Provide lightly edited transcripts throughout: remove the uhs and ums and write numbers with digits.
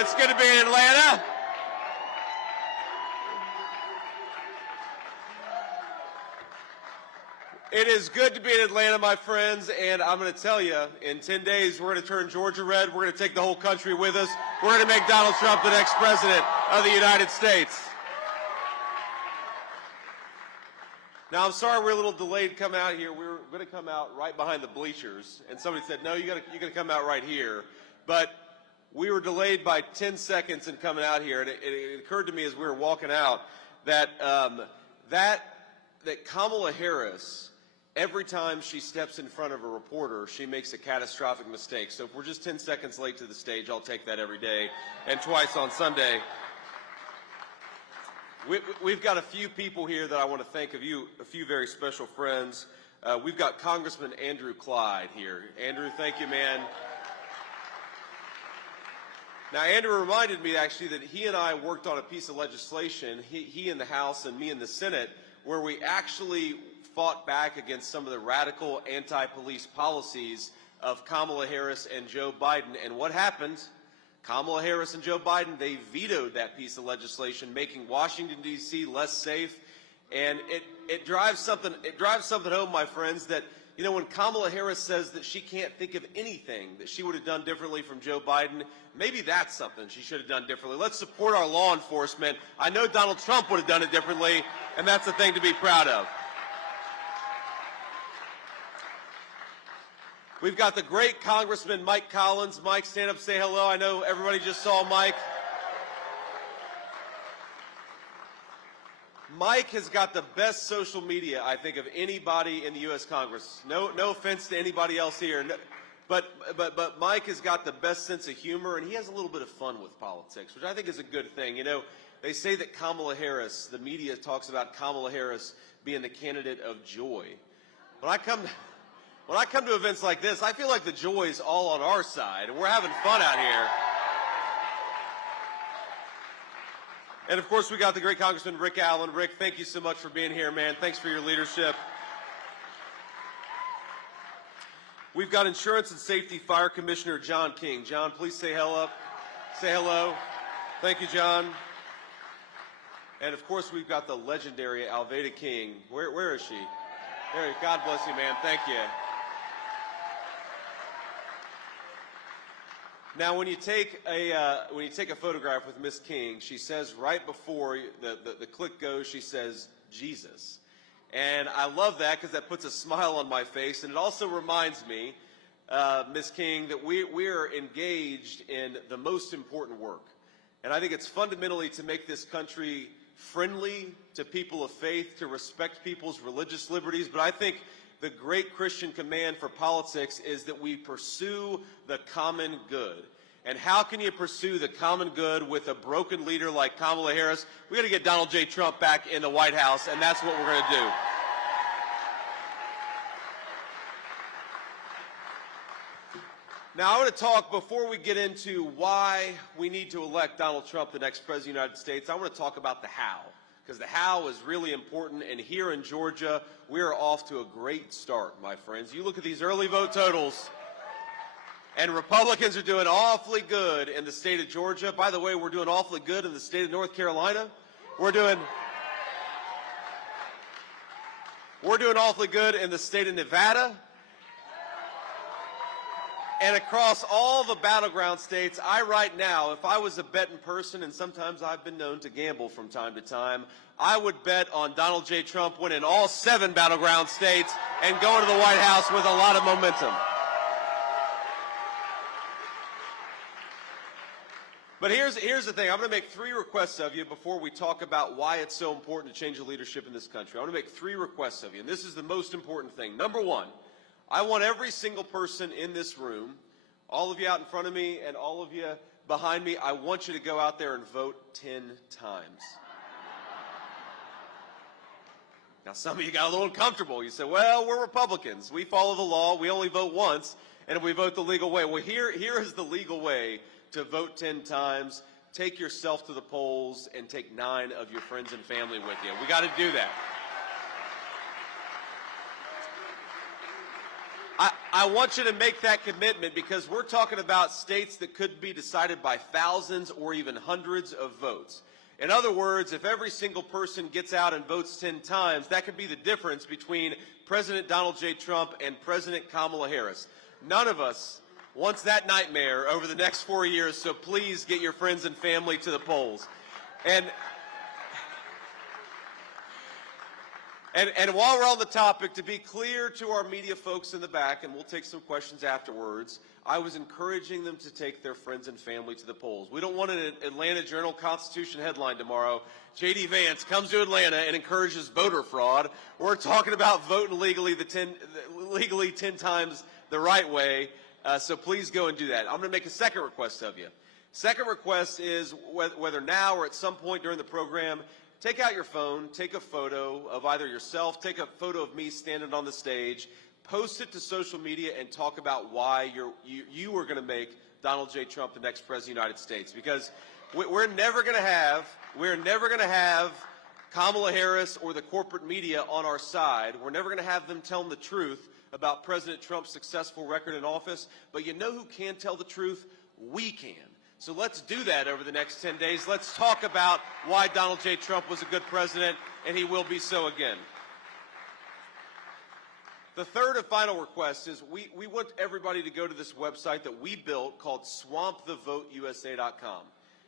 It's good to be in Atlanta. It is good to be in Atlanta, my friends, and I'm going to tell you, in 10 days, we're going to turn Georgia red. We're going to take the whole country with us. We're going to make Donald Trump the next president of the United States. Now, I'm sorry we're a little delayed coming out here. We were going to come out right behind the bleachers, and somebody said, no, you got to come out right here. But we were delayed by 10 seconds in coming out here, and it occurred to me as we were walking out that that Kamala Harris, every time she steps in front of a reporter, she makes a catastrophic mistake. So if we're just 10 seconds late to the stage, I'll take that every day, and twice on Sunday. We've got a few people here that I want to thank of you, a few very special friends. We've got Congressman Andrew Clyde here. Andrew, thank you, man. Now, Andrew reminded me, actually, that he and I worked on a piece of legislation, he in the House and me in the Senate, where we actually fought back against some of the radical anti-police policies of Kamala Harris and Joe Biden. And what happened? Kamala Harris and Joe Biden, they vetoed that piece of legislation, making Washington, D.C. less safe. And it drives something home, my friends, that, you know, when Kamala Harris says that she can't think of anything that she would have done differently from Joe Biden, maybe that's something she should have done differently. Let's support our law enforcement. I know Donald Trump would have done it differently, and that's the thing to be proud of. We've got the great Congressman Mike Collins. Mike, stand up, say hello. I know everybody just saw Mike. Mike has got the best social media, I think, of anybody in the U.S. Congress. No offense to anybody else here, but Mike has got the best sense of humor, and he has a little bit of fun with politics, which I think is a good thing. You know, they say that Kamala Harris, the media talks about Kamala Harris being the candidate of joy. When I come to events like this, I feel like the joy is all on our side, and we're having fun out here. And, of course, we got the great Congressman Rick Allen. Rick, thank you so much for being here, man. Thanks for your leadership. We've got Insurance and Safety Fire Commissioner John King. John, please say hello. Say hello. Thank you, John. And, of course, we've got the legendary Alveda King. Where is she? There, God bless you, man. Thank you. Now, when you take a photograph with Miss King, she says right before the click goes, she says, Jesus. And I love that because that puts a smile on my face. And it also reminds me, Miss King, that we are engaged in the most important work. And I think it's fundamentally to make this country friendly to people of faith, to respect people's religious liberties. But I think the great Christian command for politics is that we pursue the common good. And how can you pursue the common good with a broken leader like Kamala Harris? We got to get Donald J. Trump back in the White House, and that's what we're going to do. Now, I want to talk, before we get into why we need to elect Donald Trump the next president of the United States, I want to talk about the how. Because the how is really important, and here in Georgia, we are off to a great start, my friends. You look at these early vote totals, and Republicans are doing awfully good in the state of Georgia. By the way, we're doing awfully good in the state of North Carolina. We're doing awfully good in the state of Nevada. And across all the battleground states, right now, if I was a betting person, and sometimes I've been known to gamble from time to time, I would bet on Donald J. Trump winning all 7 battleground states and going to the White House with a lot of momentum. But here's the thing. I'm going to make 3 requests of you before we talk about why it's so important to change the leadership in this country. I want to make 3 requests of you, and this is the most important thing. Number 1, I want every single person in this room, all of you out in front of me and all of you behind me, I want you to go out there and vote 10 times. Now, some of you got a little uncomfortable. You said, well, we're Republicans. We follow the law. We only vote once, and we vote the legal way. Well, here is the legal way to vote 10 times. Take yourself to the polls and take 9 of your friends and family with you. We got to do that. I want you to make that commitment, because we're talking about states that could be decided by thousands or even hundreds of votes. In other words, if every single person gets out and votes 10 times, that could be the difference between President Donald J. Trump and President Kamala Harris. None of us wants that nightmare over the next 4 years, so please get your friends and family to the polls. And while we're on the topic, to be clear to our media folks in the back, and we'll take some questions afterwards, I was encouraging them to take their friends and family to the polls. We don't want an Atlanta Journal-Constitution headline tomorrow. J.D. Vance comes to Atlanta and encourages voter fraud. We're talking about voting legally 10 times the right way, so please go and do that. I'm going to make a second request of you. Second request is, whether now or at some point during the program, take out your phone, take a photo of either yourself, take a photo of me standing on the stage, post it to social media, and talk about why you are going to make Donald J. Trump the next president of the United States. Because we're never going to have Kamala Harris or the corporate media on our side. We're never going to have them telling the truth about President Trump's successful record in office. But you know who can tell the truth? We can. So let's do that over the next 10 days. Let's talk about why Donald J. Trump was a good president, and he will be so again. The third and final request is we want everybody to go to this website that we built called swampthevoteusa.com.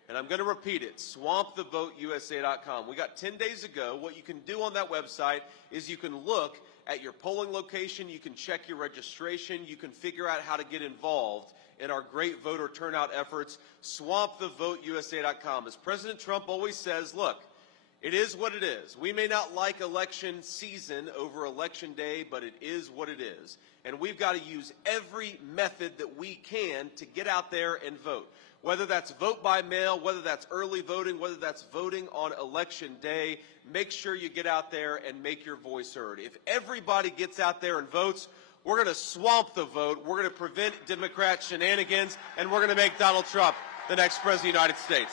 And I'm going to repeat it, swampthevoteusa.com. We got 10 days ago. What you can do on that website is you can look at your polling location, you can check your registration, you can figure out how to get involved in our great voter turnout efforts. Swampthevoteusa.com. As President Trump always says, look, it is what it is. We may not like election season over election day, but it is what it is. And we've got to use every method that we can to get out there and vote. Whether that's vote by mail, whether that's early voting, whether that's voting on election day, make sure you get out there and make your voice heard. If everybody gets out there and votes, we're going to swamp the vote, we're going to prevent Democrat shenanigans, and we're going to make Donald Trump the next president of the United States.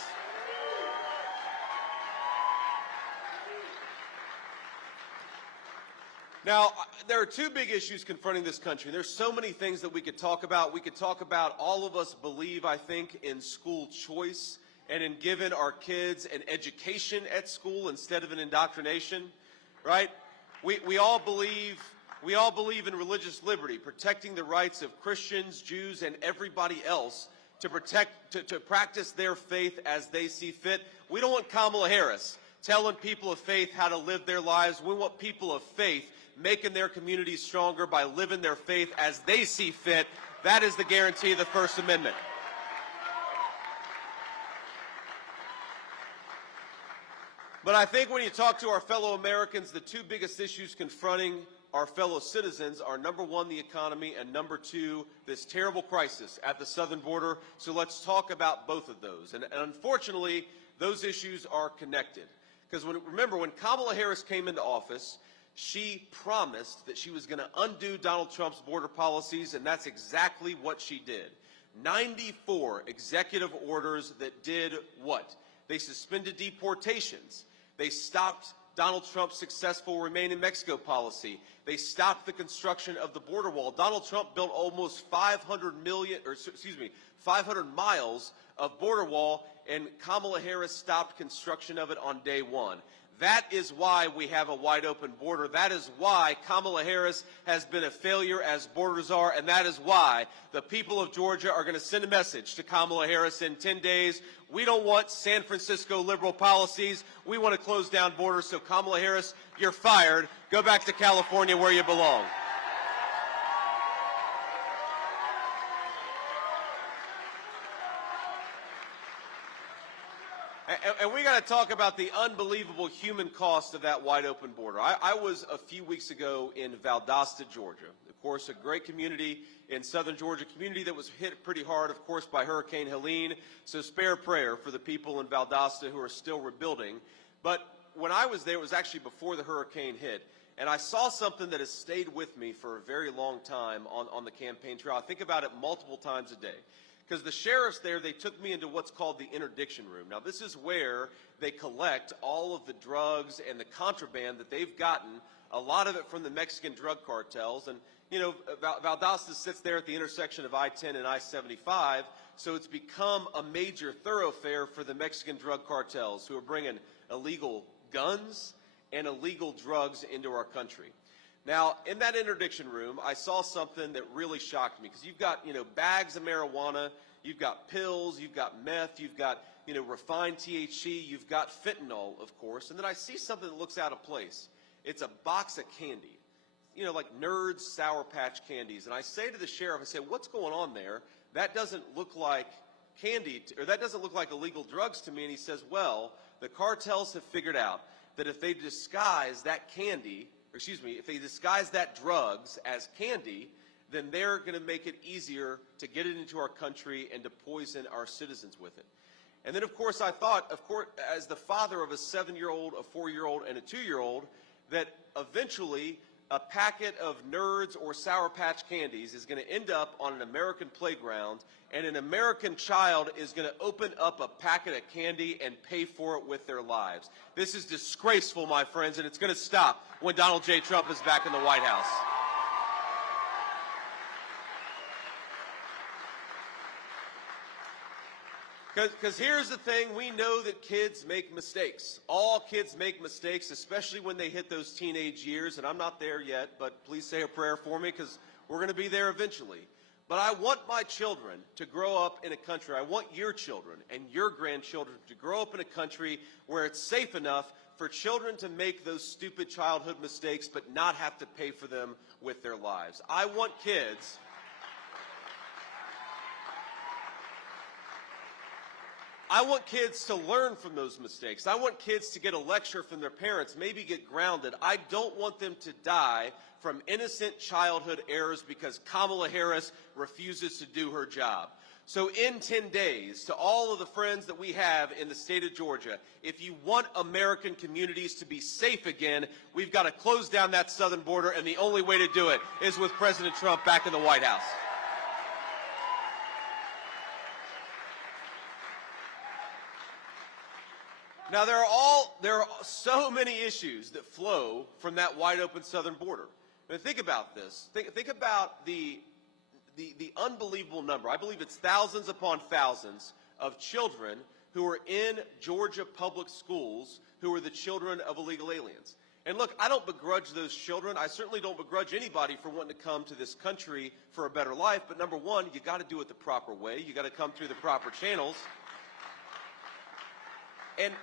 Now, there are two big issues confronting this country. There's so many things that we could talk about. We could talk about, all of us believe, I think, in school choice and in giving our kids an education at school instead of an indoctrination, right? We all believe in religious liberty, protecting the rights of Christians, Jews, and everybody else to practice their faith as they see fit. We don't want Kamala Harris telling people of faith how to live their lives. We want people of faith making their communities stronger by living their faith as they see fit. That is the guarantee of the First Amendment. But I think when you talk to our fellow Americans, the two biggest issues confronting our fellow citizens are, number one, the economy, and number two, this terrible crisis at the southern border. So let's talk about both of those. And unfortunately, those issues are connected. Because remember, when Kamala Harris came into office, she promised that she was going to undo Donald Trump's border policies, and that's exactly what she did. 94 executive orders that did what? They suspended deportations. They stopped Donald Trump's successful Remain in Mexico policy. They stopped the construction of the border wall. Donald Trump built almost 500 miles of border wall, and Kamala Harris stopped construction of it on day one. That is why we have a wide open border. That is why Kamala Harris has been a failure as border czar, and that is why the people of Georgia are going to send a message to Kamala Harris in 10 days. We don't want San Francisco liberal policies. We want to close down borders. So Kamala Harris, you're fired. Go back to California where you belong. And we got to talk about the unbelievable human cost of that wide open border. I was a few weeks ago in Valdosta, Georgia. Of course, a great community in southern Georgia, community that was hit pretty hard, of course, by Hurricane Helene. So spare prayer for the people in Valdosta who are still rebuilding. But when I was there, it was actually before the hurricane hit. And I saw something that has stayed with me for a very long time on the campaign trail. I think about it multiple times a day. Because the sheriffs there, they took me into what's called the interdiction room. Now, this is where they collect all of the drugs and the contraband that they've gotten, a lot of it from the Mexican drug cartels. And, you know, Valdosta sits there at the intersection of I-10 and I-75, so it's become a major thoroughfare for the Mexican drug cartels who are bringing illegal guns and illegal drugs into our country. Now, in that interdiction room, I saw something that really shocked me, because you've got, you know, bags of marijuana, you've got pills, you've got meth, you've got, you know, refined THC, you've got fentanyl, of course, and then I see something that looks out of place. It's a box of candy. You know, like Nerds Sour Patch candies. And I say to the sheriff, I say, what's going on there? That doesn't look like candy, or that doesn't look like illegal drugs to me. And he says, well, the cartels have figured out that if they disguise that candy, or excuse me, if they disguise that drugs as candy, then they're going to make it easier to get it into our country and to poison our citizens with it. And then, of course, I thought, of course, as the father of a 7-year-old, a 4-year-old, and a 2-year-old, that eventually a packet of Nerds or Sour Patch candies is going to end up on an American playground, and an American child is going to open up a packet of candy and pay for it with their lives. This is disgraceful, my friends, and it's going to stop when Donald J. Trump is back in the White House. Because here's the thing, we know that kids make mistakes. All kids make mistakes, especially when they hit those teenage years, and I'm not there yet, but please say a prayer for me, because we're going to be there eventually. But I want my children to grow up in a country, I want your children and your grandchildren to grow up in a country where it's safe enough for children to make those stupid childhood mistakes but not have to pay for them with their lives. I want kids... I want kids to learn from those mistakes. I want kids to get a lecture from their parents, maybe get grounded. I don't want them to die from innocent childhood errors because Kamala Harris refuses to do her job. So in 10 days, to all of the friends that we have in the state of Georgia, if you want American communities to be safe again, we've got to close down that southern border, and the only way to do it is with President Trump back in the White House. Now, there are so many issues that flow from that wide open southern border. I mean, think about this. Think about the unbelievable number. I believe it's thousands upon thousands of children who are in Georgia public schools who are the children of illegal aliens. And look, I don't begrudge those children. I certainly don't begrudge anybody for wanting to come to this country for a better life. But number one, you got to do it the proper way. You got to come through the proper channels.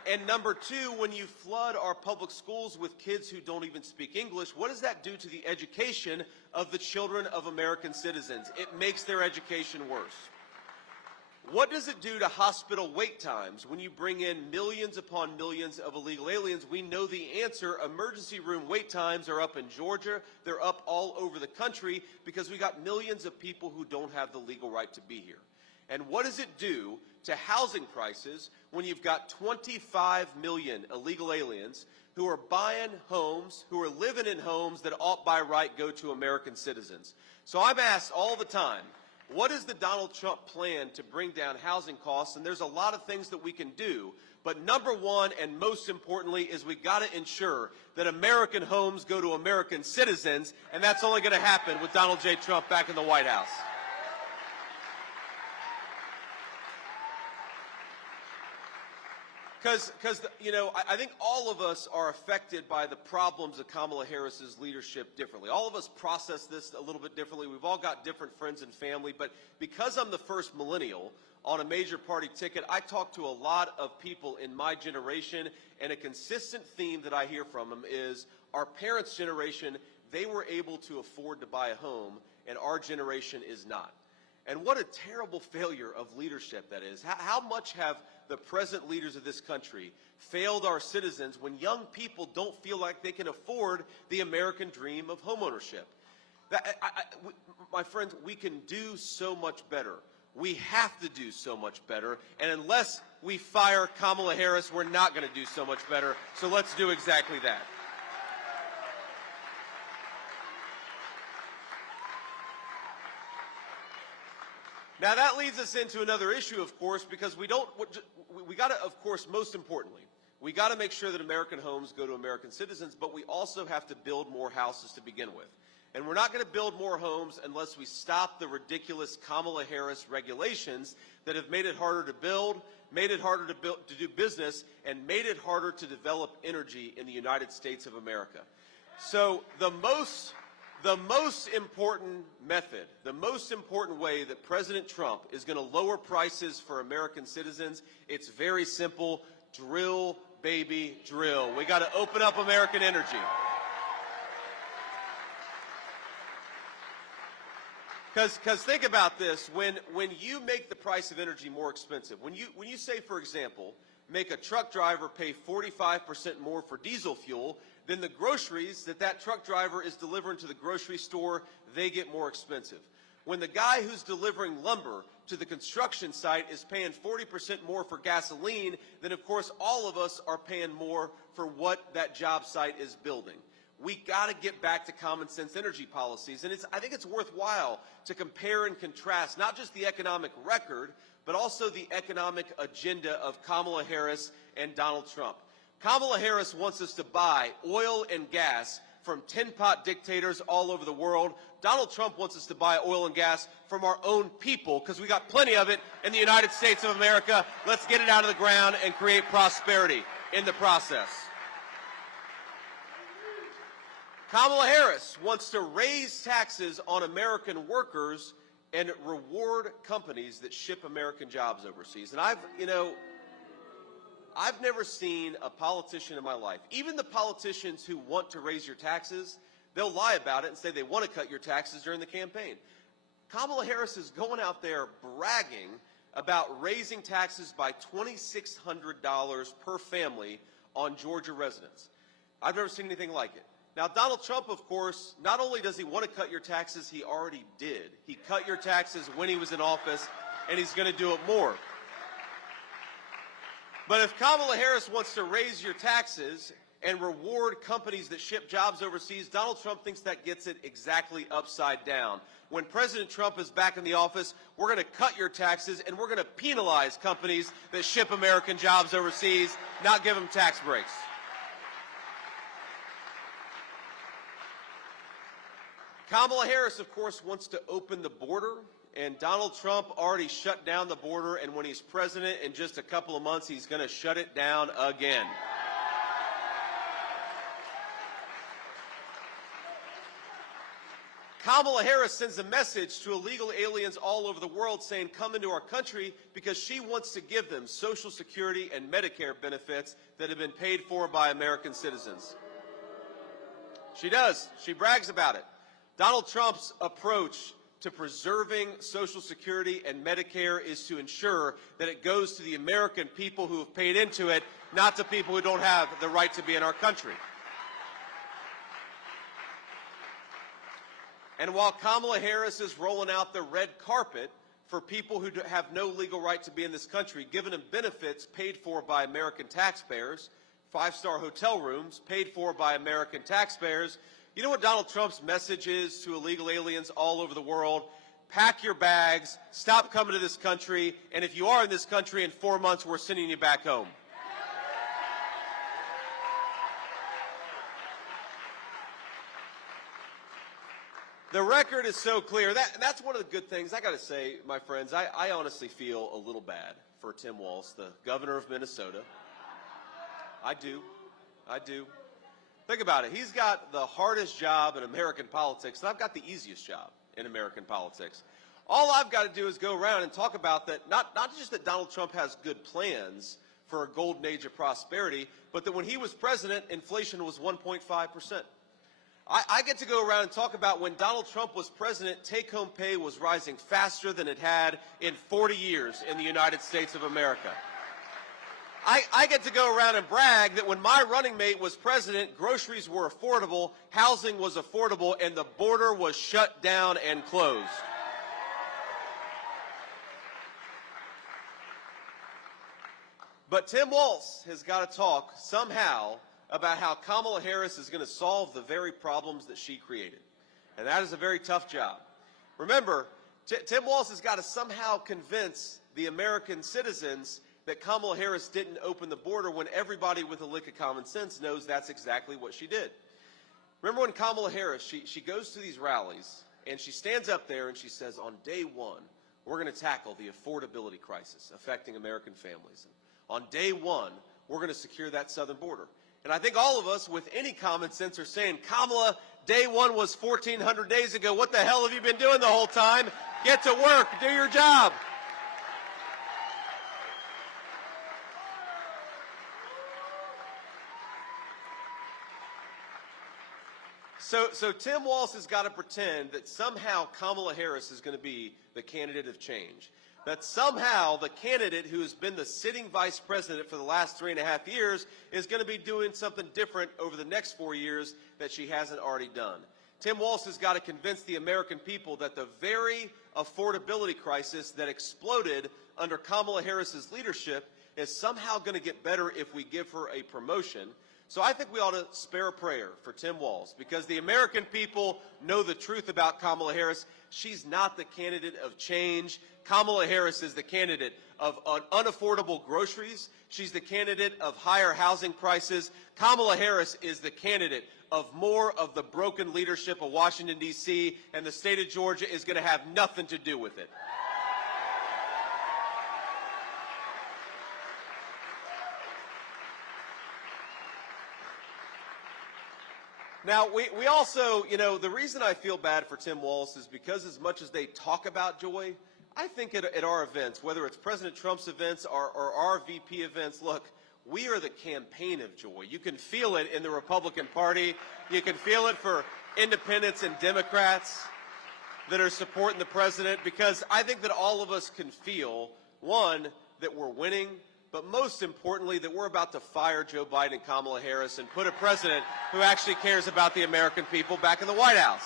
And number two, when you flood our public schools with kids who don't even speak English, what does that do to the education of the children of American citizens? It makes their education worse. What does it do to hospital wait times when you bring in millions upon millions of illegal aliens? We know the answer. Emergency room wait times are up in Georgia. They're up all over the country because we got millions of people who don't have the legal right to be here. And what does it do to housing prices when you've got 25 million illegal aliens who are buying homes, who are living in homes that ought by right go to American citizens? So I'm asked all the time, what is the Donald Trump plan to bring down housing costs? And there's a lot of things that we can do. But number one, and most importantly, is we got to ensure that American homes go to American citizens, and that's only going to happen with Donald J. Trump back in the White House. Because, you know, I think all of us are affected by the problems of Kamala Harris's leadership differently. All of us process this a little bit differently. We've all got different friends and family. But because I'm the first millennial on a major party ticket, I talk to a lot of people in my generation, and a consistent theme that I hear from them is our parents' generation, they were able to afford to buy a home, and our generation is not. And what a terrible failure of leadership that is. How much have the present leaders of this country failed our citizens when young people don't feel like they can afford the American dream of homeownership? My friends, we can do so much better. We have to do so much better. And unless we fire Kamala Harris, we're not going to do so much better. So let's do exactly that. Now that leads us into another issue, of course, because we got to, of course, most importantly, we got to make sure that American homes go to American citizens, but we also have to build more houses to begin with. And we're not going to build more homes unless we stop the ridiculous Kamala Harris regulations that have made it harder to build, made it harder to do business, and made it harder to develop energy in the United States of America. So the most important method, the most important way that President Trump is going to lower prices for American citizens, it's very simple. Drill, baby, drill. We got to open up American energy. Because think about this, when you make the price of energy more expensive, when you say, for example, make a truck driver pay 45% more for diesel fuel, then the groceries that truck driver is delivering to the grocery store, they get more expensive. When the guy who's delivering lumber to the construction site is paying 40% more for gasoline, then of course all of us are paying more for what that job site is building. We got to get back to common sense energy policies, and I think it's worthwhile to compare and contrast not just the economic record, but also the economic agenda of Kamala Harris and Donald Trump. Kamala Harris wants us to buy oil and gas from tin-pot dictators all over the world. Donald Trump wants us to buy oil and gas from our own people because we got plenty of it in the United States of America. Let's get it out of the ground and create prosperity in the process. Kamala Harris wants to raise taxes on American workers and reward companies that ship American jobs overseas. And I've never seen a politician in my life, even the politicians who want to raise your taxes, they'll lie about it and say they want to cut your taxes during the campaign. Kamala Harris is going out there bragging about raising taxes by $2,600 per family on Georgia residents. I've never seen anything like it. Now, Donald Trump, of course, not only does he want to cut your taxes, he already did. He cut your taxes when he was in office, and he's going to do it more. But if Kamala Harris wants to raise your taxes and reward companies that ship jobs overseas, Donald Trump thinks that gets it exactly upside down. When President Trump is back in the office, we're going to cut your taxes, and we're going to penalize companies that ship American jobs overseas, not give them tax breaks. Kamala Harris, of course, wants to open the border, and Donald Trump already shut down the border, and when he's president in just a couple of months, he's going to shut it down again. Kamala Harris sends a message to illegal aliens all over the world saying, come into our country, because she wants to give them Social Security and Medicare benefits that have been paid for by American citizens. She does. She brags about it. Donald Trump's approach to preserving Social Security and Medicare is to ensure that it goes to the American people who have paid into it, not to people who don't have the right to be in our country. And while Kamala Harris is rolling out the red carpet for people who have no legal right to be in this country, giving them benefits paid for by American taxpayers, five-star hotel rooms paid for by American taxpayers, you know what Donald Trump's message is to illegal aliens all over the world? Pack your bags, stop coming to this country, and if you are in this country in 4 months, we're sending you back home. The record is so clear. That's one of the good things. I got to say, my friends, I honestly feel a little bad for Tim Walz, the governor of Minnesota. I do. Think about it. He's got the hardest job in American politics, and I've got the easiest job in American politics. All I've got to do is go around and talk about that, not just that Donald Trump has good plans for a golden age of prosperity, but that when he was president, inflation was 1.5%. I get to go around and talk about when Donald Trump was president, take-home pay was rising faster than it had in 40 years in the United States of America. I get to go around and brag that when my running mate was president, groceries were affordable, housing was affordable, and the border was shut down and closed. But Tim Walz has got to talk somehow about how Kamala Harris is going to solve the very problems that she created. And that is a very tough job. Remember, Tim Walz has got to somehow convince the American citizens that Kamala Harris didn't open the border when everybody with a lick of common sense knows that's exactly what she did. Remember when Kamala Harris, she goes to these rallies, and she stands up there and she says, on day one, we're going to tackle the affordability crisis affecting American families. On day one, we're going to secure that southern border. And I think all of us with any common sense are saying, Kamala, day one was 1,400 days ago. What the hell have you been doing the whole time? Get to work. Do your job. So Tim Walz has got to pretend that somehow Kamala Harris is going to be the candidate of change. That somehow the candidate who has been the sitting vice president for the last 3.5 years is going to be doing something different over the next 4 years that she hasn't already done. Tim Walz has got to convince the American people that the very affordability crisis that exploded under Kamala Harris's leadership is somehow going to get better if we give her a promotion. So I think we ought to spare a prayer for Tim Walz, because the American people know the truth about Kamala Harris. She's not the candidate of change. Kamala Harris is the candidate of unaffordable groceries. She's the candidate of higher housing prices. Kamala Harris is the candidate of more of the broken leadership of Washington, D.C., and the state of Georgia is going to have nothing to do with it. Now, we also, the reason I feel bad for Tim Walz is because as much as they talk about joy, I think at our events, whether it's President Trump's events or our VP events, look, we are the campaign of joy. You can feel it in the Republican Party. You can feel it for independents and Democrats that are supporting the president, because I think that all of us can feel, one, that we're winning, but most importantly, that we're about to fire Joe Biden and Kamala Harris and put a president who actually cares about the American people back in the White House.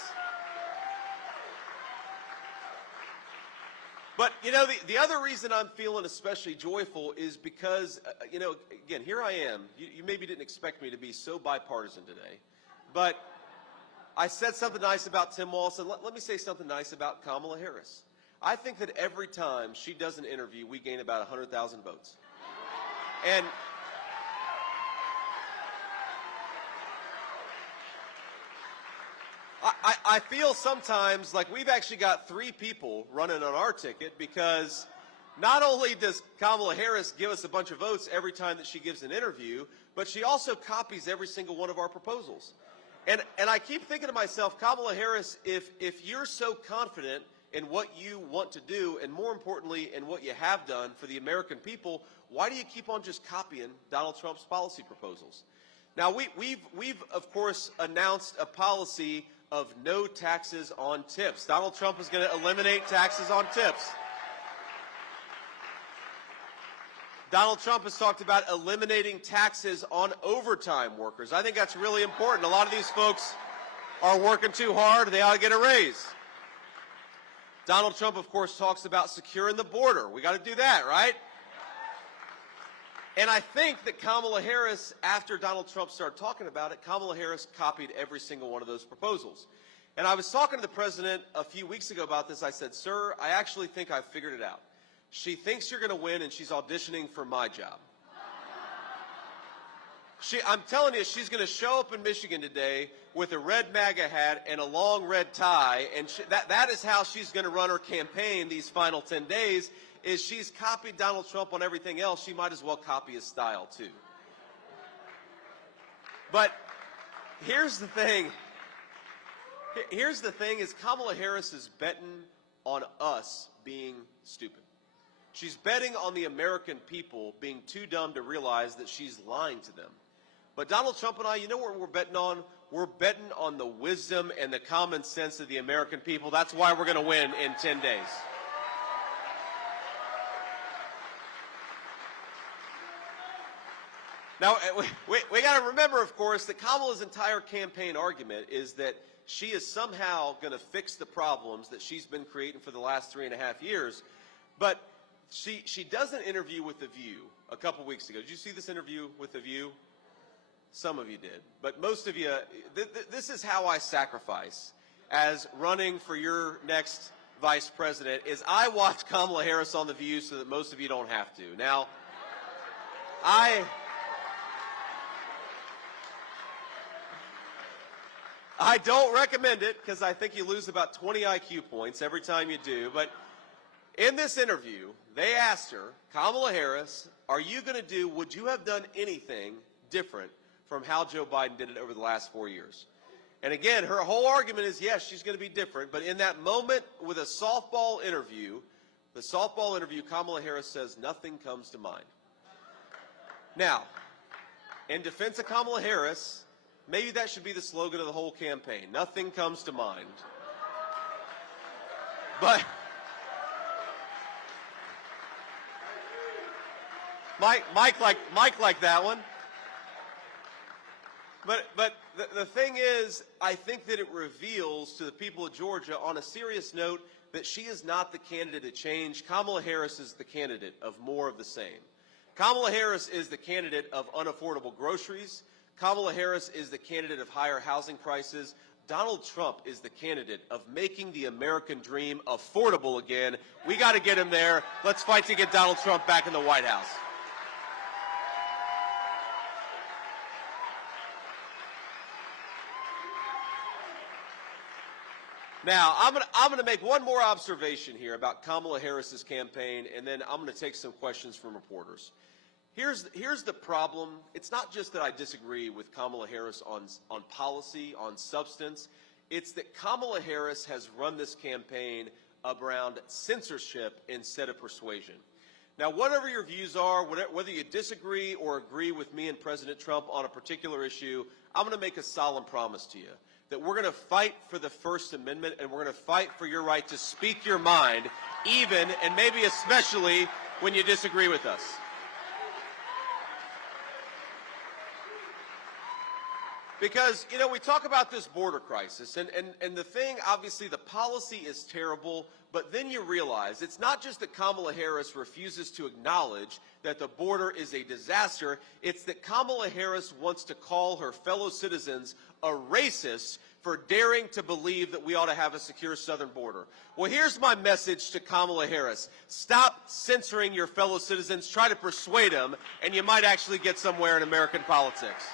But, the other reason I'm feeling especially joyful is because, again, here I am. You maybe didn't expect me to be so bipartisan today, but I said something nice about Tim Walz, and let me say something nice about Kamala Harris. I think that every time she does an interview, we gain about 100,000 votes. And I feel sometimes like we've actually got 3 people running on our ticket, because not only does Kamala Harris give us a bunch of votes every time that she gives an interview, but she also copies every single one of our proposals. And I keep thinking to myself, Kamala Harris, if you're so confident in what you want to do, and more importantly, in what you have done for the American people, why do you keep on just copying Donald Trump's policy proposals? Now, we've of course announced a policy of no taxes on tips. Donald Trump is going to eliminate taxes on tips. Donald Trump has talked about eliminating taxes on overtime workers. I think that's really important. A lot of these folks are working too hard. They ought to get a raise. Donald Trump, of course, talks about securing the border. We got to do that, right? And I think that Kamala Harris, after Donald Trump started talking about it, Kamala Harris copied every single one of those proposals. And I was talking to the president a few weeks ago about this. I said, sir, I actually think I've figured it out. She thinks you're going to win, and she's auditioning for my job. I'm telling you, she's going to show up in Michigan today with a red MAGA hat and a long red tie, and that is how she's going to run her campaign these final 10 days, is she's copied Donald Trump on everything else. She might as well copy his style, too. But here's the thing. Here's the thing is Kamala Harris is betting on us being stupid. She's betting on the American people being too dumb to realize that she's lying to them. But Donald Trump and I, you know what we're betting on? We're betting on the wisdom and the common sense of the American people. That's why we're going to win in 10 days. Now, we got to remember, of course, that Kamala's entire campaign argument is that she is somehow going to fix the problems that she's been creating for the last 3.5 years. But she does an interview with The View a couple weeks ago. Did you see this interview with The View? Some of you did. But most of you, this is how I sacrifice as running for your next vice president, is I watch Kamala Harris on The View so that most of you don't have to. Now, I don't recommend it because I think you lose about 20 IQ points every time you do. But in this interview, they asked her, Kamala Harris, would you have done anything different from how Joe Biden did it over the last 4 years? And again, her whole argument is, yes, she's going to be different. But in that moment with a softball interview, Kamala Harris says, nothing comes to mind. Now, in defense of Kamala Harris, maybe that should be the slogan of the whole campaign. Nothing comes to mind. But Mike liked that one. But the thing is, I think that it reveals to the people of Georgia, on a serious note, that she is not the candidate of change. Kamala Harris is the candidate of more of the same. Kamala Harris is the candidate of unaffordable groceries. Kamala Harris is the candidate of higher housing prices. Donald Trump is the candidate of making the American dream affordable again. We got to get him there. Let's fight to get Donald Trump back in the White House. Now, I'm gonna make one more observation here about Kamala Harris's campaign, and then I'm going to take some questions from reporters. Here's the problem. It's not just that I disagree with Kamala Harris on policy, on substance. It's that Kamala Harris has run this campaign around censorship instead of persuasion. Now, whatever your views are, whether you disagree or agree with me and President Trump on a particular issue, I'm going to make a solemn promise to you that we're going to fight for the First Amendment, and we're going to fight for your right to speak your mind, even and maybe especially when you disagree with us. Because, you know, we talk about this border crisis, and the thing, obviously, the policy is terrible, but then you realize it's not just that Kamala Harris refuses to acknowledge that the border is a disaster, it's that Kamala Harris wants to call her fellow citizens a racist for daring to believe that we ought to have a secure southern border. Well, here's my message to Kamala Harris. Stop censoring your fellow citizens. Try to persuade them, and you might actually get somewhere in American politics.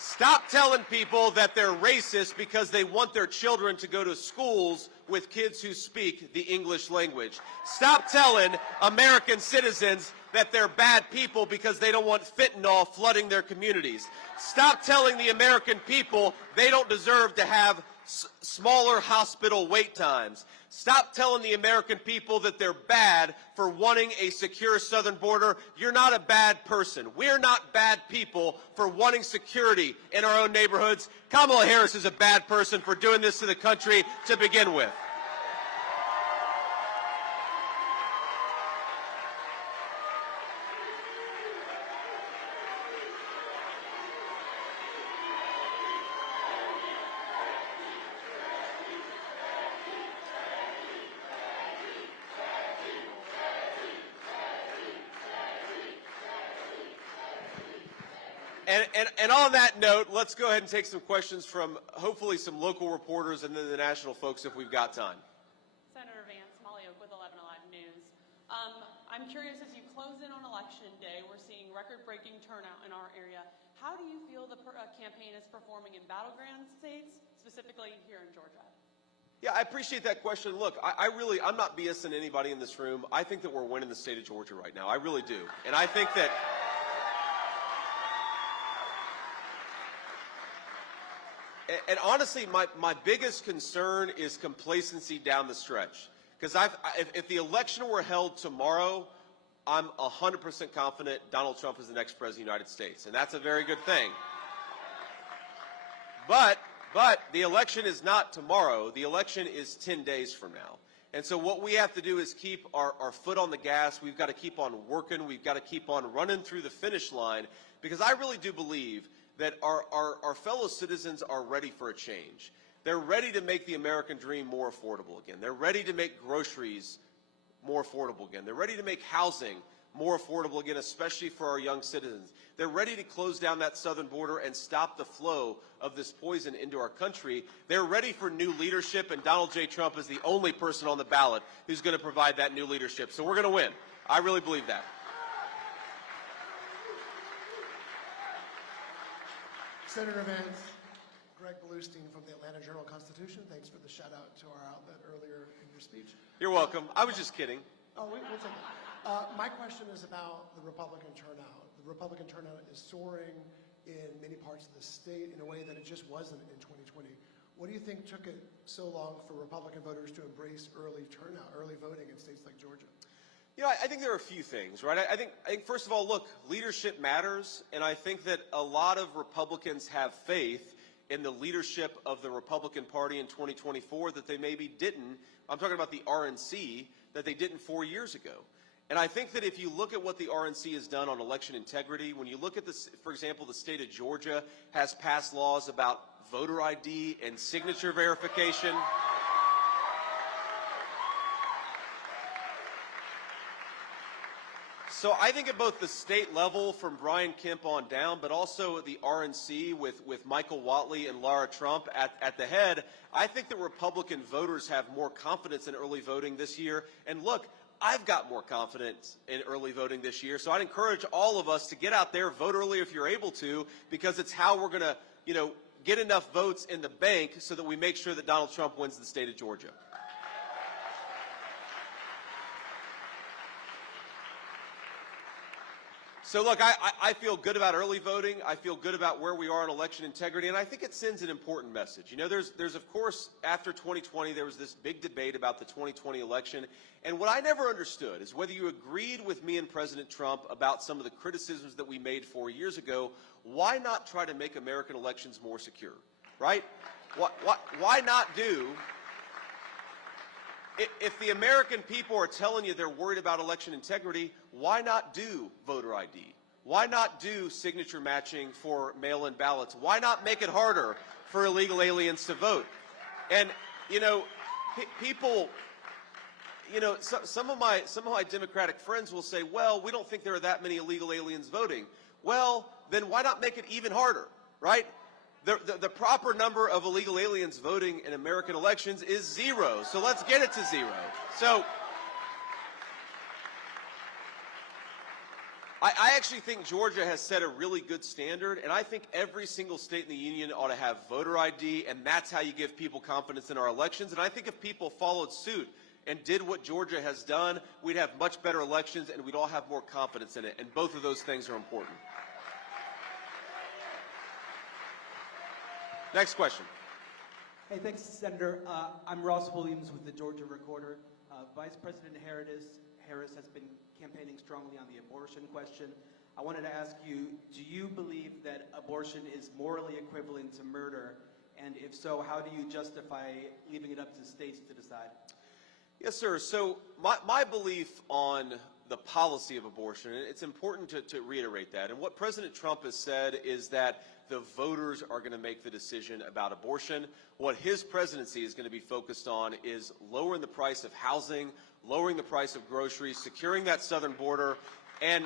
Stop telling people that they're racist because they want their children to go to schools with kids who speak the English language. Stop telling American citizens that they're bad people because they don't want fentanyl flooding their communities. Stop telling the American people they don't deserve to have smaller hospital wait times. Stop telling the American people that they're bad for wanting a secure southern border. You're not a bad person. We're not bad people for wanting security in our own neighborhoods. Kamala Harris is a bad person for doing this to the country to begin with. And on that note, let's go ahead and take some questions from hopefully some local reporters and then the national folks if we've got time. Senator Vance, Molly Oak with 11 Alive News. I'm curious, as you close in on Election Day, we're seeing record-breaking turnout in our area. How do you feel the campaign is performing in battleground states, specifically here in Georgia? Yeah, I appreciate that question. Look, I'm not BSing anybody in this room. I think that we're winning the state of Georgia right now. I really do. And I think that... And honestly, my biggest concern is complacency down the stretch. Because if the election were held tomorrow, I'm 100% confident Donald Trump is the next president of the United States. And that's a very good thing. But the election is not tomorrow. The election is 10 days from now. And so what we have to do is keep our foot on the gas. We've got to keep on working. We've got to keep on running through the finish line. Because I really do believe that our fellow citizens are ready for a change. They're ready to make the American dream more affordable again. They're ready to make groceries more affordable again. They're ready to make housing more affordable again, especially for our young citizens. They're ready to close down that southern border and stop the flow of this poison into our country. They're ready for new leadership, and Donald J. Trump is the only person on the ballot who's going to provide that new leadership. So we're going to win. I really believe that. Senator Vance, Greg Bluestein from the Atlanta Journal-Constitution. Thanks for the shout out to our outlet earlier in your speech. You're welcome. I was just kidding. Oh, we'll take it. My question is about the Republican turnout. The Republican turnout is soaring in many parts of the state in a way that it just wasn't in 2020. What do you think took it so long for Republican voters to embrace early turnout, early voting in states like Georgia? You know, I think there are a few things, right? I think first of all, look, leadership matters, and I think that a lot of Republicans have faith in the leadership of the Republican Party in 2024 that they maybe didn't. I'm talking about the RNC, that they didn't 4 years ago. And I think that if you look at what the RNC has done on election integrity, when you look at this, for example, the state of Georgia has passed laws about voter ID and signature verification. So I think at both the state level from Brian Kemp on down, but also the RNC with Michael Whatley and Lara Trump at the head, I think that Republican voters have more confidence in early voting this year. And look, I've got more confidence in early voting this year. So I'd encourage all of us to get out there, vote early if you're able to, because it's how we're going to, get enough votes in the bank so that we make sure that Donald Trump wins the state of Georgia. So look, I feel good about early voting. I feel good about where we are on election integrity, and I think it sends an important message. There's of course, after 2020, there was this big debate about the 2020 election, and what I never understood is whether you agreed with me and President Trump about some of the criticisms that we made 4 years ago, why not try to make American elections more secure, right? Why not do... If the American people are telling you they're worried about election integrity, why not do voter ID? Why not do signature matching for mail-in ballots? Why not make it harder for illegal aliens to vote? And, people, some of my Democratic friends will say, well, we don't think there are that many illegal aliens voting. Well, then why not make it even harder, right? The proper number of illegal aliens voting in American elections is 0. So let's get it to 0. So I actually think Georgia has set a really good standard, and I think every single state in the union ought to have voter ID, and that's how you give people confidence in our elections. And I think if people followed suit and did what Georgia has done, we'd have much better elections, and we'd all have more confidence in it. And both of those things are important. Next question. Hey, thanks, Senator. I'm Ross Williams with the Georgia Recorder. Vice President Harris has been campaigning strongly on the abortion question. I wanted to ask you, do you believe that abortion is morally equivalent to murder? And if so, how do you justify leaving it up to states to decide? Yes, sir. So my belief on the policy of abortion, and it's important to reiterate that, and what President Trump has said is that the voters are going to make the decision about abortion. What his presidency is going to be focused on is lowering the price of housing, lowering the price of groceries, securing that southern border, and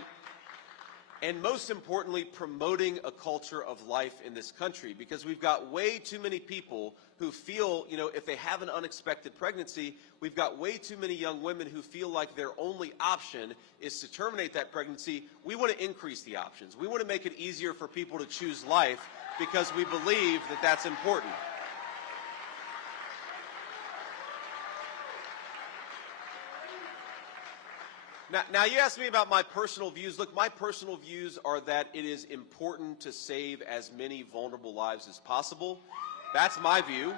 most importantly, promoting a culture of life in this country, because we've got way too many people who feel, if they have an unexpected pregnancy, we've got way too many young women who feel like their only option is to terminate that pregnancy. We want to increase the options. We want to make it easier for people to choose life because we believe that that's important. Now, you asked me about my personal views. Look, my personal views are that it is important to save as many vulnerable lives as possible. That's my view.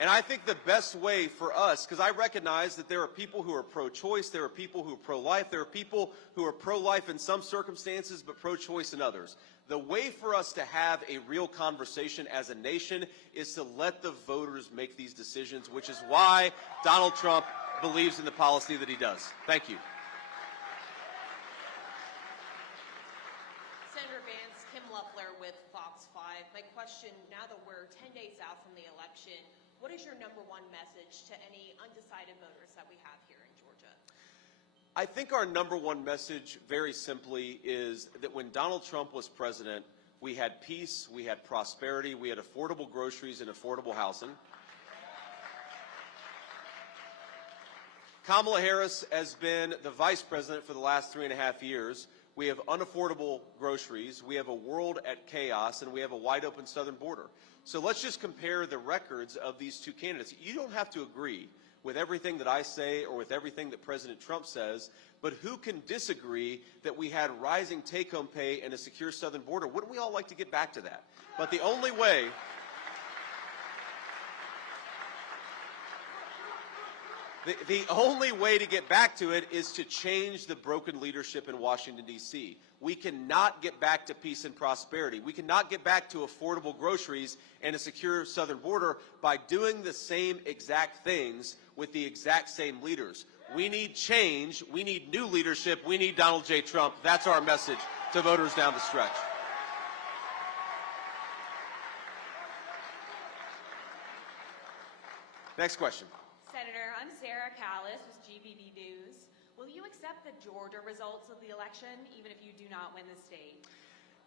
And I think the best way for us, because I recognize that there are people who are pro-choice, there are people who are pro-life, there are people who are pro-life in some circumstances but pro-choice in others. The way for us to have a real conversation as a nation is to let the voters make these decisions, which is why Donald Trump believes in the policy that he does. Thank you. Senator Vance, Kim Loeffler with Fox 5. My question, now that we're 10 days out from the election, what is your number one message to any undecided voters that we have here in Georgia? I think our number one message, very simply, is that when Donald Trump was president, we had peace, we had prosperity, we had affordable groceries and affordable housing. Kamala Harris has been the vice president for the last 3.5 years. we have unaffordable groceries, we have a world at chaos, and we have a wide open southern border. So let's just compare the records of these two candidates. You don't have to agree with everything that I say or with everything that President Trump says, but who can disagree that we had rising take-home pay and a secure southern border? Wouldn't we all like to get back to that? But the only way... The only way to get back to it is to change the broken leadership in Washington, D.C. We cannot get back to peace and prosperity. We cannot get back to affordable groceries and a secure southern border by doing the same exact things with the exact same leaders. We need change. We need new leadership. We need Donald J. Trump. That's our message to voters down the stretch. Next question. Senator, I'm Sarah Callis with GBB News. Will you accept the Georgia results of the election, even if you do not win the state?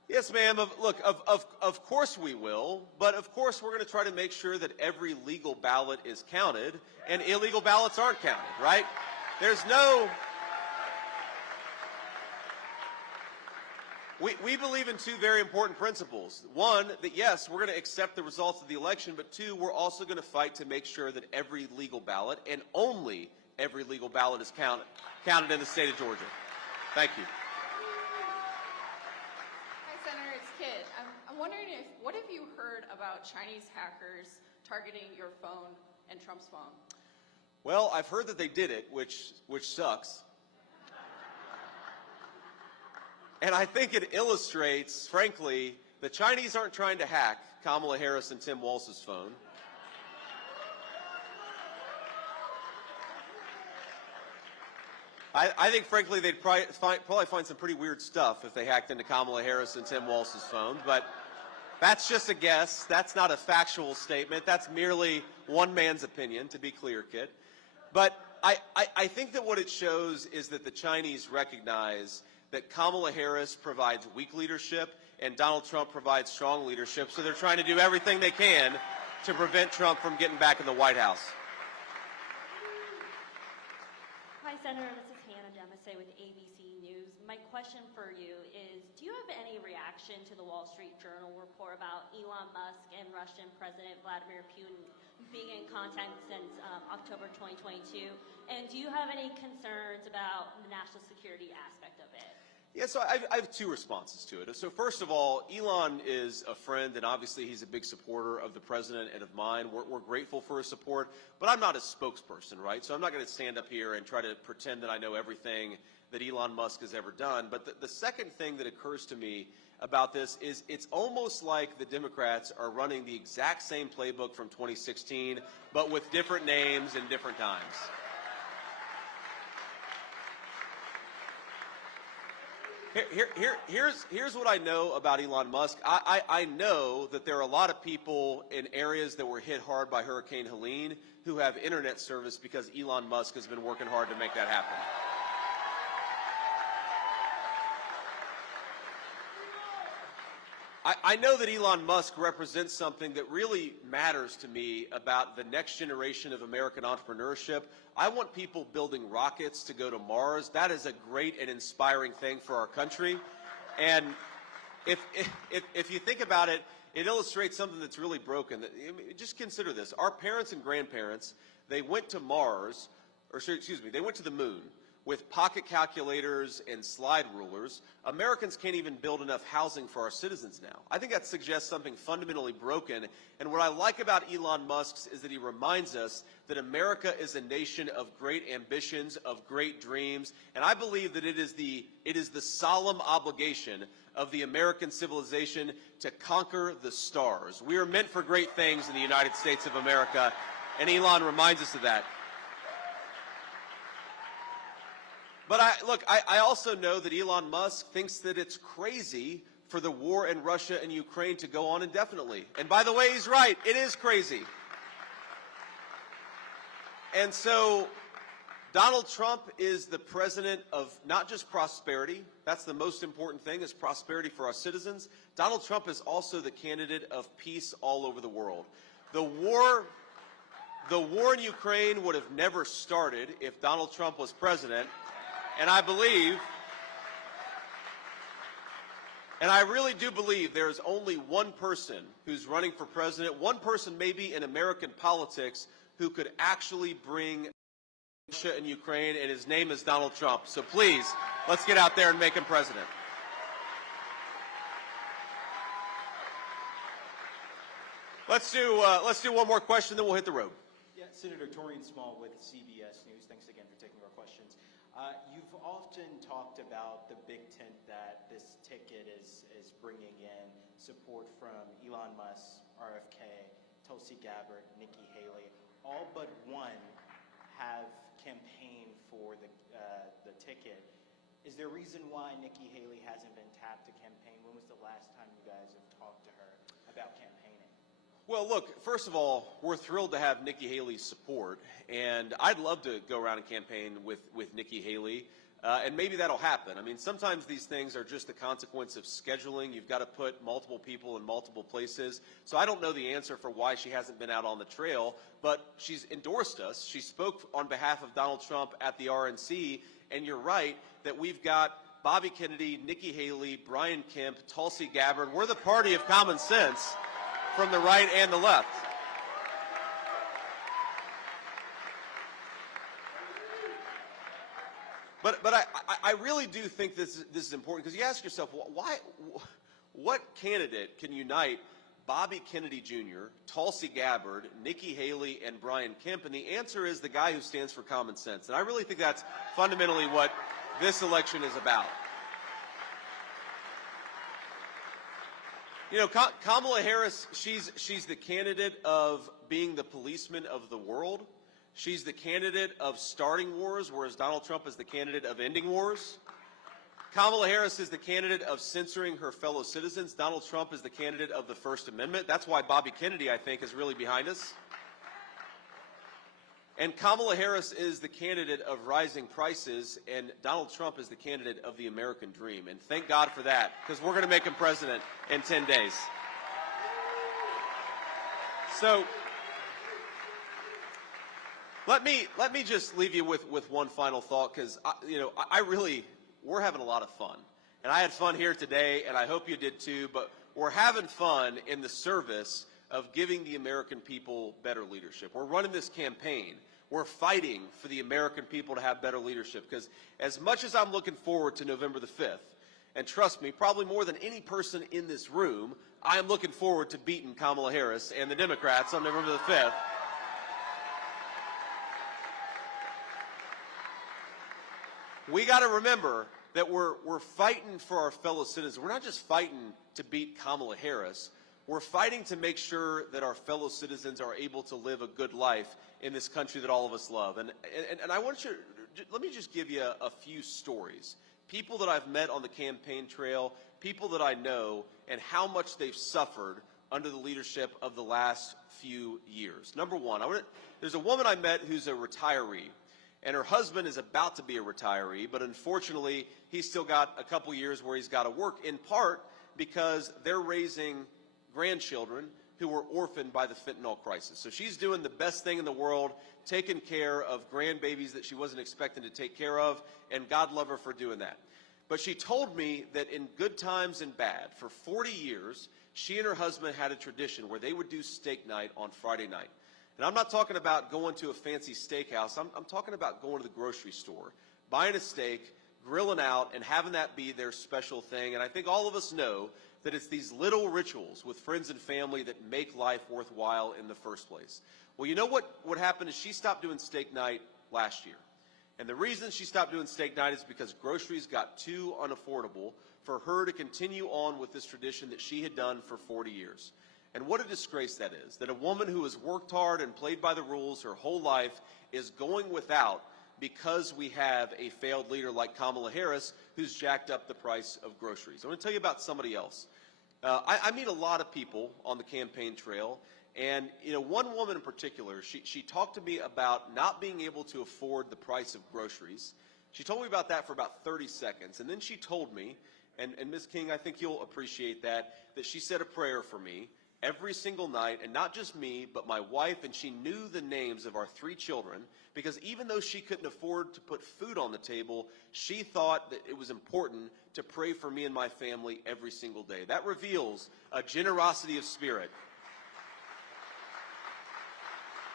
Yes, ma'am. Look, of course we will, but of course we're going to try to make sure that every legal ballot is counted and illegal ballots aren't counted, right? There's no... We believe in two very important principles. One, that yes, we're going to accept the results of the election, but two, we're also going to fight to make sure that every legal ballot, and only every legal ballot, is counted in the state of Georgia. Thank you. Hi, Senator, it's Kit. I'm wondering what have you heard about Chinese hackers targeting your phone and Trump's phone? Well, I've heard that they did it, which sucks. And I think it illustrates, frankly, the Chinese aren't trying to hack Kamala Harris and Tim Walz's phone. I think, frankly, they'd probably find some pretty weird stuff if they hacked into Kamala Harris and Tim Walz's phone. But that's just a guess. That's not a factual statement. That's merely one man's opinion, to be clear, Kit. But I think that what it shows is that the Chinese recognize that Kamala Harris provides weak leadership and Donald Trump provides strong leadership, so they're trying to do everything they can to prevent Trump from getting back in the White House. Hi, Senator. This is Hannah Demasay with ABC News. My question for you is, do you have any reaction to the Wall Street Journal report about Elon Musk and Russian President Vladimir Putin being in contact since October 2022? And do you have any concerns about the national security aspect of it? Yeah, so I have two responses to it. So first of all, Elon is a friend, and obviously he's a big supporter of the president and of mine. We're grateful for his support, but I'm not a spokesperson, right? So I'm not going to stand up here and try to pretend that I know everything that Elon Musk has ever done. But the second thing that occurs to me about this is it's almost like the Democrats are running the exact same playbook from 2016, but with different names and different times. Here's what I know about Elon Musk. I know that there are a lot of people in areas that were hit hard by Hurricane Helene who have internet service because Elon Musk has been working hard to make that happen. I know that Elon Musk represents something that really matters to me about the next generation of American entrepreneurship. I want people building rockets to go to Mars. That is a great and inspiring thing for our country. And if you think about it, it illustrates something that's really broken. Just consider this. Our parents and grandparents, they went to Mars, or excuse me, they went to the moon with pocket calculators and slide rulers. Americans can't even build enough housing for our citizens now. I think that suggests something fundamentally broken. And what I like about Elon Musk is that he reminds us that America is a nation of great ambitions, of great dreams. And I believe that it is the solemn obligation of the American civilization to conquer the stars. We are meant for great things in the United States of America, and Elon reminds us of that. But I also know that Elon Musk thinks that it's crazy for the war in Russia and Ukraine to go on indefinitely. And by the way, he's right. It is crazy. And so Donald Trump is the president of not just prosperity. That's the most important thing, is prosperity for our citizens. Donald Trump is also the candidate of peace all over the world. The war in Ukraine would have never started if Donald Trump was president. And I believe And I really do believe there's only one person who's running for president, one person maybe in American politics who could actually bring Russia and Ukraine, and his name is Donald Trump. So please, let's get out there and make him president. Let's do one more question, then we'll hit the road. Yeah, Senator Torian Small with CBS News. Thanks again for taking our questions. You've often talked about the big tent that this ticket is bringing in, support from Elon Musk, RFK, Tulsi Gabbard, Nikki Haley. All but one have campaigned for the ticket. Is there a reason why Nikki Haley hasn't been tapped to campaign? When was the last time you guys have talked to her about campaigning? Well, look, first of all, we're thrilled to have Nikki Haley's support, and I'd love to go around and campaign with Nikki Haley, and maybe that'll happen. I mean, sometimes these things are just a consequence of scheduling. You've got to put multiple people in multiple places. So I don't know the answer for why she hasn't been out on the trail, but she's endorsed us. She spoke on behalf of Donald Trump at the RNC, and you're right that we've got Bobby Kennedy, Nikki Haley, Brian Kemp, Tulsi Gabbard. We're the party of common sense from the right and the left. But I really do think this is important, because you ask yourself, what candidate can unite Bobby Kennedy Jr., Tulsi Gabbard, Nikki Haley, and Brian Kemp? And the answer is the guy who stands for common sense. And I really think that's fundamentally what this election is about. You know, Kamala Harris, she's the candidate of being the policeman of the world. She's the candidate of starting wars, whereas Donald Trump is the candidate of ending wars. Kamala Harris is the candidate of censoring her fellow citizens. Donald Trump is the candidate of the First Amendment. That's why Bobby Kennedy, I think, is really behind us. And Kamala Harris is the candidate of rising prices, and Donald Trump is the candidate of the American dream. And thank God for that, because we're going to make him president in 10 days. So let me just leave you with one final thought, because we're having a lot of fun. And I had fun here today, and I hope you did too, but we're having fun in the service of giving the American people better leadership. We're running this campaign. We're fighting for the American people to have better leadership, because as much as I'm looking forward to November the 5th, and trust me, probably more than any person in this room, I am looking forward to beating Kamala Harris and the Democrats on November the 5th. We got to remember that we're fighting for our fellow citizens. We're not just fighting to beat Kamala Harris. We're fighting to make sure that our fellow citizens are able to live a good life in this country that all of us love. And I want you, let me just give you a few stories. People that I've met on the campaign trail, people that I know, and how much they've suffered under the leadership of the last few years. Number one, there's a woman I met who's a retiree, and her husband is about to be a retiree, but unfortunately, he's still got a couple years where he's got to work, in part because they're raising grandchildren who were orphaned by the fentanyl crisis. So she's doing the best thing in the world, taking care of grandbabies that she wasn't expecting to take care of, and God love her for doing that. But she told me that in good times and bad, for 40 years, she and her husband had a tradition where they would do steak night on Friday night. And I'm not talking about going to a fancy steakhouse. I'm talking about going to the grocery store, buying a steak, grilling out, and having that be their special thing. And I think all of us know that it's these little rituals with friends and family that make life worthwhile in the first place. Well, you know what happened is she stopped doing steak night last year. And the reason she stopped doing steak night is because groceries got too unaffordable for her to continue on with this tradition that she had done for 40 years. And what a disgrace that is, that a woman who has worked hard and played by the rules her whole life is going without because we have a failed leader like Kamala Harris who's jacked up the price of groceries. I want to tell you about somebody else. I meet a lot of people on the campaign trail, and one woman in particular, she talked to me about not being able to afford the price of groceries. She told me about that for about 30 seconds, and then she told me, and Ms. King, I think you'll appreciate that she said a prayer for me. every single night, and not just me, but my wife, and she knew the names of our 3 children, because even though she couldn't afford to put food on the table, she thought that it was important to pray for me and my family every single day. That reveals a generosity of spirit.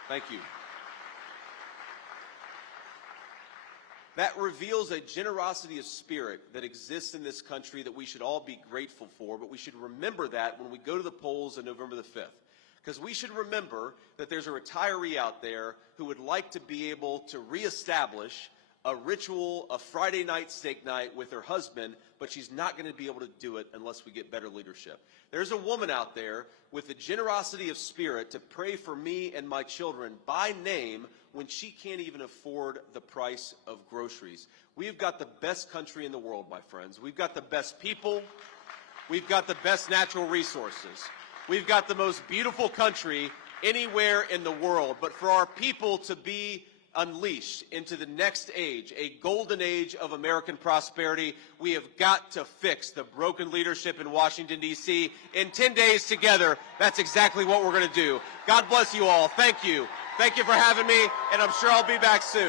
Thank you. That reveals a generosity of spirit that exists in this country that we should all be grateful for, but we should remember that when we go to the polls on November the 5th. Because we should remember that there's a retiree out there who would like to be able to reestablish a ritual, a Friday night steak night with her husband, but she's not going to be able to do it unless we get better leadership. There's a woman out there with the generosity of spirit to pray for me and my children by name when she can't even afford the price of groceries. We've got the best country in the world, my friends. We've got the best people. We've got the best natural resources. We've got the most beautiful country anywhere in the world. But for our people to be unleashed into the next age, a golden age of American prosperity, we have got to fix the broken leadership in Washington, D.C. In 10 days together, that's exactly what we're going to do. God bless you all. Thank you. Thank you for having me, and I'm sure I'll be back soon.